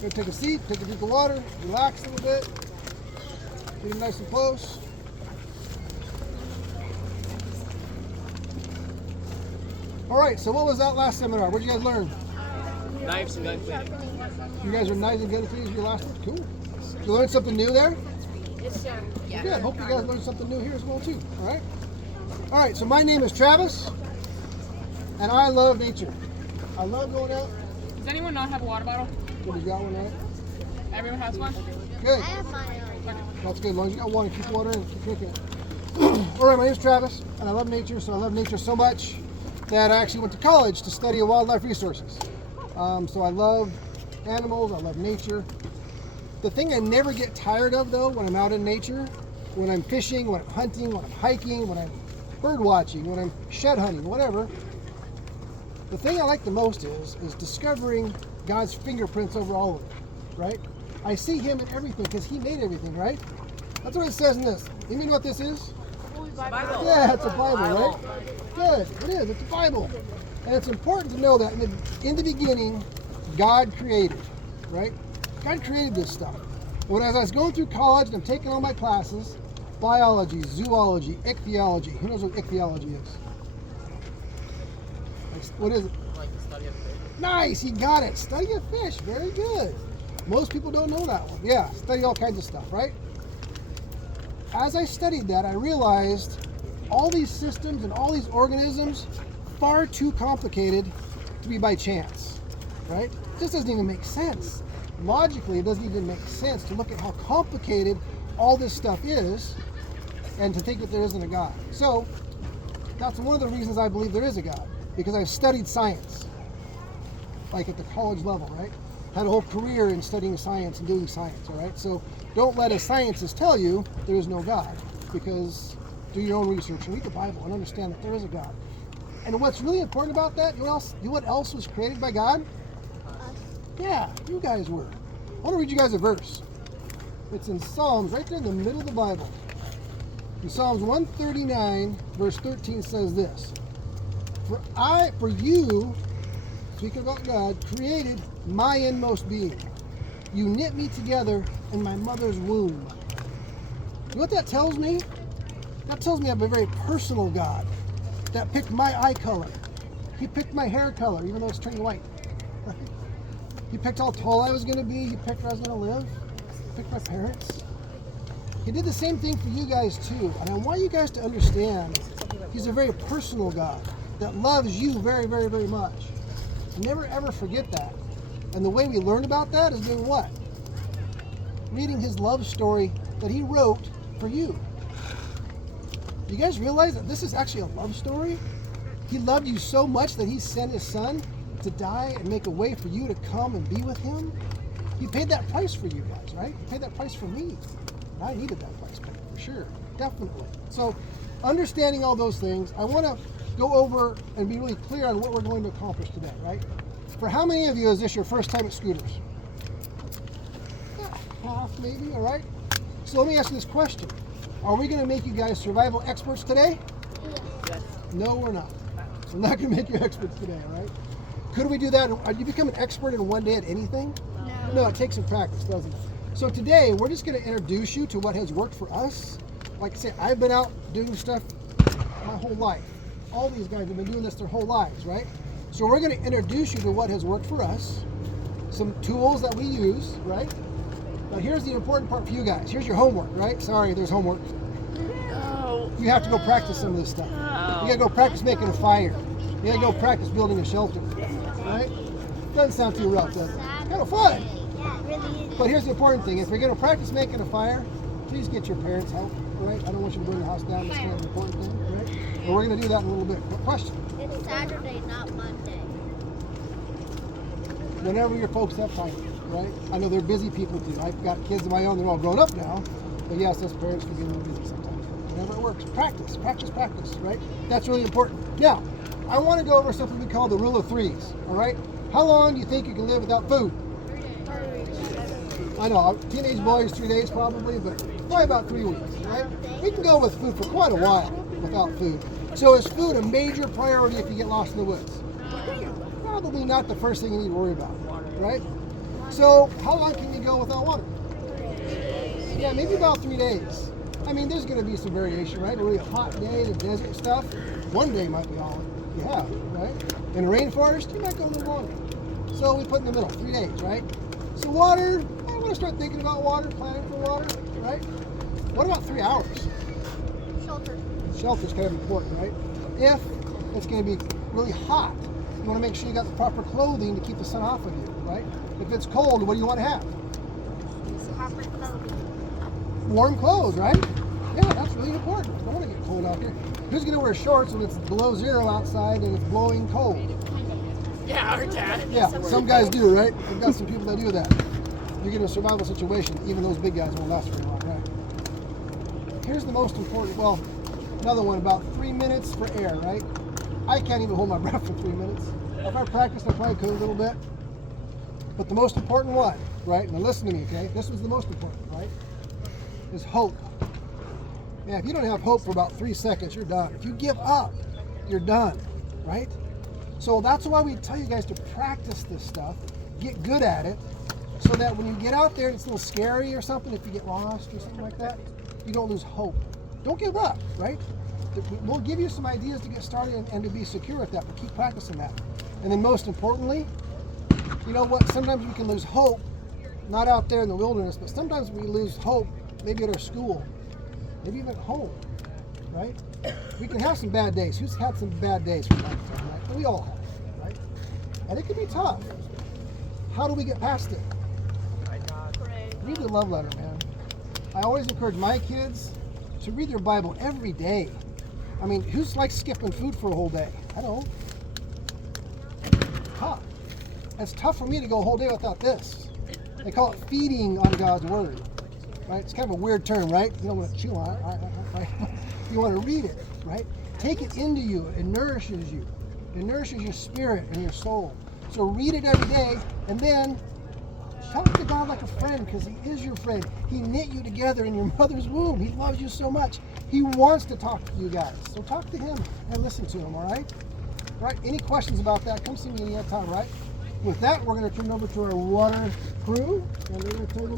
Gonna take a seat, take a drink of water, relax a little bit, get nice and close. All right, so what was that last seminar? What did you guys learn? Knives and gun cleaning. You guys are knives and gun cleaning your last one? Cool. Did you learn something new there? Yes, sir. Yeah. Good. Hope you guys learned something new here as well too. All right. All right. So my name is Travis, and I love nature. I love going out. Does anyone not have a water bottle? Well, you got one, right? Everyone has one? Good. I have my own. That's good. As long as you got one, keep the water in, keep drinking it. All right. My name is Travis, and I love nature. So I love nature so much that I actually went to college to study wildlife resources. So I love animals. I love nature. The thing I never get tired of, though, when I'm out in nature, when I'm fishing, when I'm hunting, when I'm hiking, when I'm bird watching, when I'm shed hunting, whatever, the thing I like the most is discovering God's fingerprints over all of it, right? I see Him in everything because He made everything, right? That's what it says in this. You know what this is? Bible. Yeah, it's a Bible, right? Good, it is. It's a Bible. And it's important to know that in the beginning, God created, right? God created this stuff. When as I was going through college and I'm taking all my classes, biology, zoology, ichthyology. Who knows what ichthyology is? What is it? Like the study of fish. Nice, you got it. Study of fish. Very good. Most people don't know that one. Yeah, study all kinds of stuff, right? As I studied that, I realized all these systems and all these organisms far too complicated to be by chance, right? It just doesn't even make sense. Logically, it doesn't even make sense to look at how complicated all this stuff is and to think that there isn't a God. So that's one of the reasons I believe there is a God, because I've studied science, like at the college level, right? Had a whole career in studying science and doing science, all right? So don't let a scientist tell you there is no God, because do your own research and read the Bible and understand that there is a God. And what's really important about that, you know what else was created by God? Yeah, you guys were. I want to read you guys a verse. It's in Psalms, right there in the middle of the Bible. In Psalms 139, verse 13 says this: For you, speaking about God, created my inmost being. You knit me together in my mother's womb. You know what that tells me? That tells me I have a very personal God that picked my eye color. He picked my hair color, even though it's turning white. He picked how tall I was going to be. He picked where I was going to live. He picked my parents. He did the same thing for you guys too. And I want you guys to understand He's a very personal God that loves you very, very, very much. Never ever forget that. And the way we learn about that is doing what? Reading His love story that He wrote for you. You guys realize that this is actually a love story? He loved you so much that He sent His Son to die and make a way for you to come and be with Him. He paid that price for you guys, right? He paid that price for me. And I needed that price for sure, definitely. So understanding all those things, I want to go over and be really clear on what we're going to accomplish today, right? For how many of you is this your first time at Scooters? Half maybe, all right? So let me ask you this question. Are we going to make you guys survival experts today? Yes. No, we're not. We're not going to make you experts today, all right? Could we do that? Do you become an expert in one day at anything? No, it takes some practice, doesn't it? So today, we're just going to introduce you to what has worked for us. Like I said, I've been out doing stuff my whole life. All these guys have been doing this their whole lives, right? So we're going to introduce you to what has worked for us, some tools that we use, right? Now here's the important part for you guys. Here's your homework, right? Sorry, there's homework. No. You have to go practice some of this stuff. You got to go practice making a fire. You got to go practice building a shelter, right? Doesn't sound too rough, does it? Kind of fun. Yeah, it really is. But here's the important thing. If you're going to practice making a fire, please get your parents' help, right? I don't want you to burn the house down. That's kind of an important thing, right? But we're going to do that in a little bit. What question? It's Saturday, not Monday. Whenever your folks have time, right? I know they're busy people too. I've got kids of my own. They're all grown up now. But yes, us parents can be a little busy sometimes. Whenever it works. Practice, practice, practice, right? That's really important. Now, I want to go over something we call the rule of threes, all right? How long do you think you can live without food? 3 days. I know, teenage boys, 3 days probably, but probably about 3 weeks, right? We can go with food for quite a while without food. So is food a major priority if you get lost in the woods? Probably not the first thing you need to worry about, right? So how long can you go without water? Yeah, maybe about 3 days. I mean, there's going to be some variation, right? A really hot day, the desert stuff. One day might be all you have, right? In a rainforest, you might go a little longer. So we put in the middle, 3 days, right? So water, I want to start thinking about water, planning for water, right? What about 3 hours? Shelter. Shelter's kind of important, right? If it's going to be really hot, you want to make sure you got the proper clothing to keep the sun off of you, right? If it's cold, what do you want to have? Proper clothing. Warm clothes, right? Yeah, that's really important. I don't want to get cold out here. Who's going to wear shorts when it's below 0 outside and it's blowing cold? Yeah, our dad. Yeah, some guys do, right? I've got some people that do that. You're in a survival situation, even those big guys won't last very long, right? Here's the most important, well, another one, about 3 minutes for air, right? I can't even hold my breath for 3 minutes. If I practiced, I probably could a little bit. But the most important one, right? Now listen to me, okay? This was the most important, right? Is hope. Yeah, if you don't have hope for about 3 seconds, you're done. If you give up, you're done, right? So that's why we tell you guys to practice this stuff, get good at it, so that when you get out there and it's a little scary or something, if you get lost or something like that, you don't lose hope. Don't give up, right? We'll give you some ideas to get started and to be secure at that, but keep practicing that. And then most importantly, you know what? Sometimes we can lose hope, not out there in the wilderness, but sometimes we lose hope maybe at our school, maybe even at home, right? We can have some bad days. Who's had some bad days from time to time, right? We all have, right? And it can be tough. How do we get past it? Read the love letter, man. I always encourage my kids to read their Bible every day. I mean, who's like skipping food for a whole day? I don't. Tough. It's tough for me to go a whole day without this. They call it feeding on God's Word. Right? It's kind of a weird term, right? You don't want to chew on it, right? You want to read it, right? Take it into you. It nourishes you. It nourishes your spirit and your soul. So read it every day, and then talk to God like a friend, because He is your friend. He knit you together in your mother's womb. He loves you so much. He wants to talk to you guys. So talk to Him and listen to Him, all right? All right, any questions about that, come see me any other time, right? With that, we're going to turn it over to our water crew, and they're going to tell you